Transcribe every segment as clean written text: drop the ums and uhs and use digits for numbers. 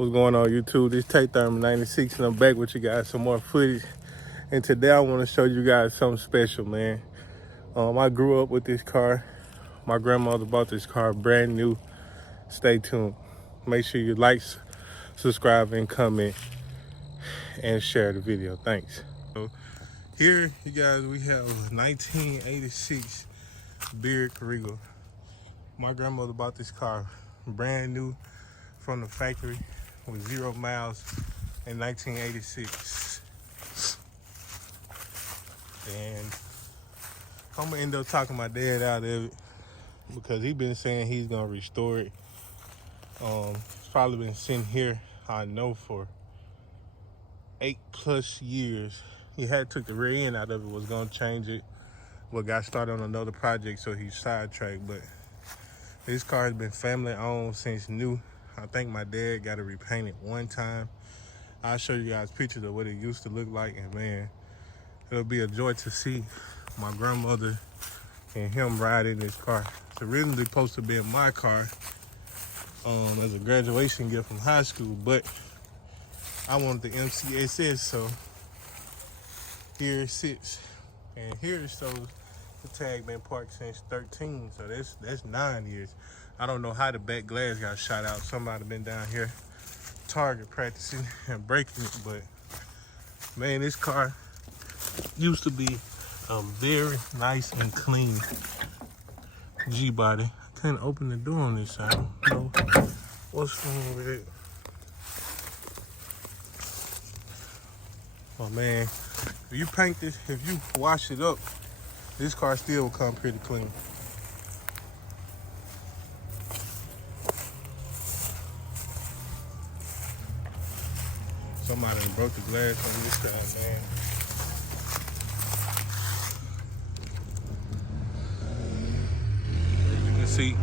What's going on, YouTube? This Tay Therm 96 and I'm back with you guys some more footage. And today I want to show you guys something special, man. I grew up with this car. My grandmother bought this car brand new. Stay tuned. Make sure you like, subscribe, and comment and share the video. Thanks. So here, you guys, we have a 1986 Buick Regal. My grandmother bought this car brand new from the factory with 0 miles in 1986. And I'm gonna end up talking my dad out of it because he's been saying he's gonna restore it. It's probably been sitting here, I know, for 8+ years. He had took the rear end out of it, was gonna change it, but got started on another project, so he sidetracked. But this car has been family owned since new. I think my dad got it repainted one time. I'll show you guys pictures of what it used to look like, and man, it'll be a joy to see my grandmother and him ride in this car. It's originally supposed to be in my car as a graduation gift from high school, but I wanted the MCSS, so here it sits. And here it shows the tag been parked since 13, so that's 9 years. I don't know how the back glass got shot out. Somebody been down here target practicing and breaking it, but man, this car used to be a very nice and clean G-body. I couldn't open the door on this side. I don't know what's wrong with it. Oh man, if you paint this, if you wash it up, this car still will come pretty clean. Somebody broke the glass on this side, man. As you can see,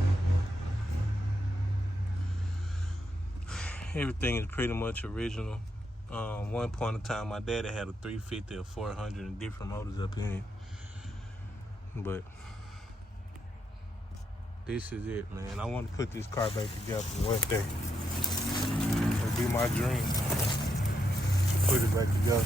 everything is pretty much original. One point in time, my daddy had a 350 or 400 and different motors up in it. But this is it, man. I want to put this car back together one day. It'll be my dream to put it back together.